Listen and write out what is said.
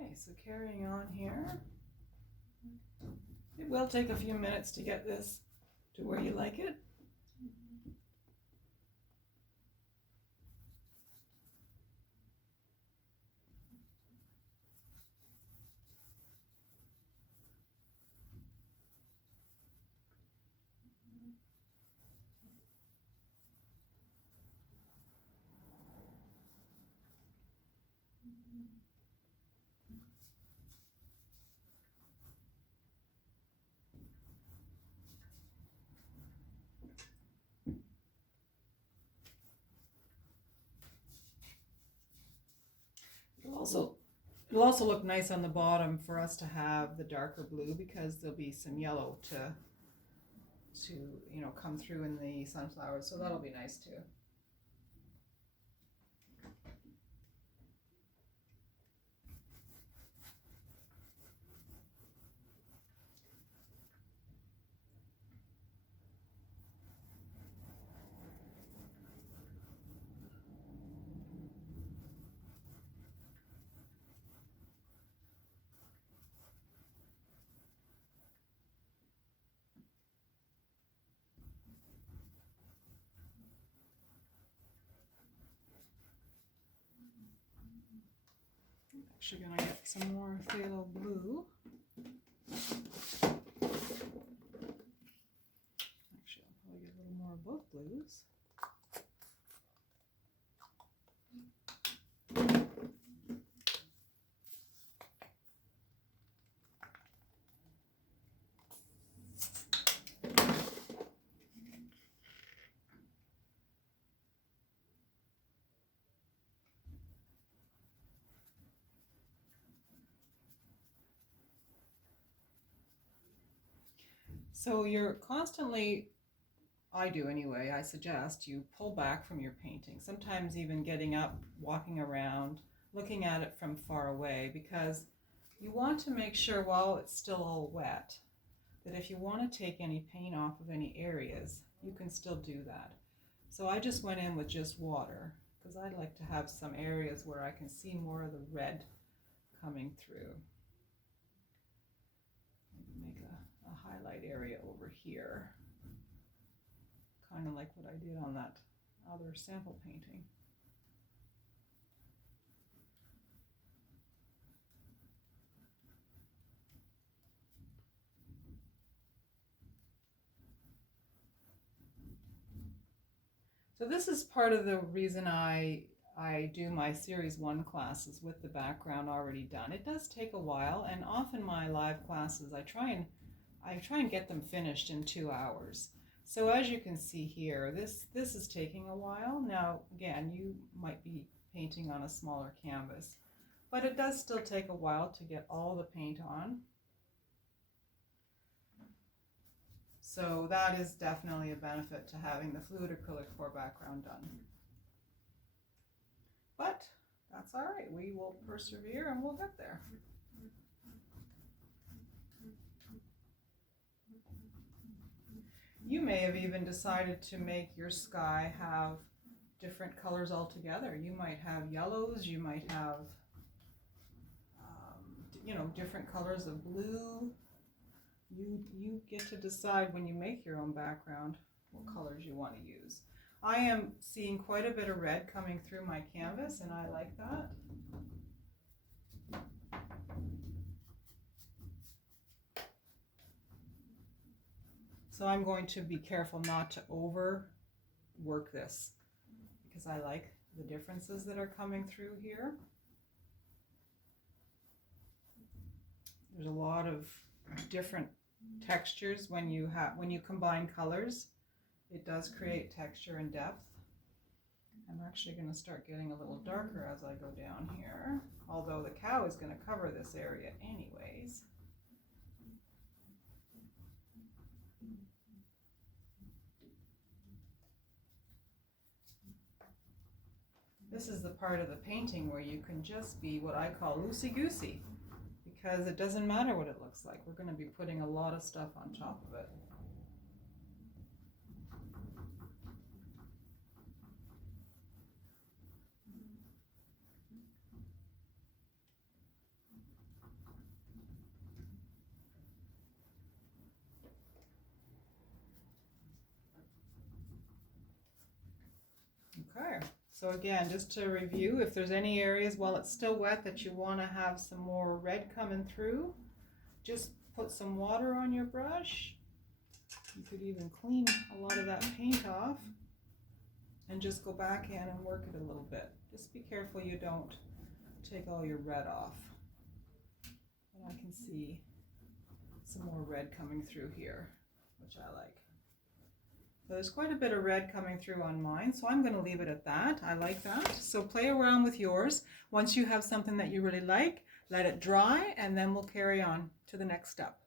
Okay, so carrying on here. It will take a few minutes to get this to where you like it. It'll also look nice on the bottom for us to have the darker blue, because there'll be some yellow to come through in the sunflowers, so that'll be nice too. Actually gonna get some more phthalo blue. Actually, I'll probably get a little more of both blues. So you're constantly, I do anyway, I suggest you pull back from your painting, sometimes even getting up, walking around, looking at it from far away, because you want to make sure while it's still all wet that if you want to take any paint off of any areas, you can still do that. So I just went in with just water, because I like to have some areas where I can see more of the red coming through. Maybe make a highlight area over here, kind of like what I did on that other sample painting. So this is part of the reason I do my Series 1 classes with the background already done. It does take a while, and often my live classes, I try and get them finished in 2 hours. So as you can see here, this is taking a while. Now, again, you might be painting on a smaller canvas, but it does still take a while to get all the paint on. So that is definitely a benefit to having the fluid acrylic for background done. But that's all right, we will persevere and we'll get there. You may have even decided to make your sky have different colors altogether. You might have yellows, you might have different colors of blue. You get to decide when you make your own background what colors you want to use. I am seeing quite a bit of red coming through my canvas, and I like that. So I'm going to be careful not to overwork this, because I like the differences that are coming through here. There's a lot of different textures when you combine colors. It does create texture and depth. I'm actually going to start getting a little darker as I go down here, although the cow is going to cover this area anyways. This is the part of the painting where you can just be what I call loosey-goosey, because it doesn't matter what it looks like. We're going to be putting a lot of stuff on top of it. Okay, so again, just to review, if there's any areas while it's still wet that you want to have some more red coming through, just put some water on your brush. You could even clean a lot of that paint off and just go back in and work it a little bit. Just be careful you don't take all your red off. And I can see some more red coming through here, which I like. So there's quite a bit of red coming through on mine, so I'm going to leave it at that. I like that. So play around with yours. Once you have something that you really like, let it dry, and then we'll carry on to the next step.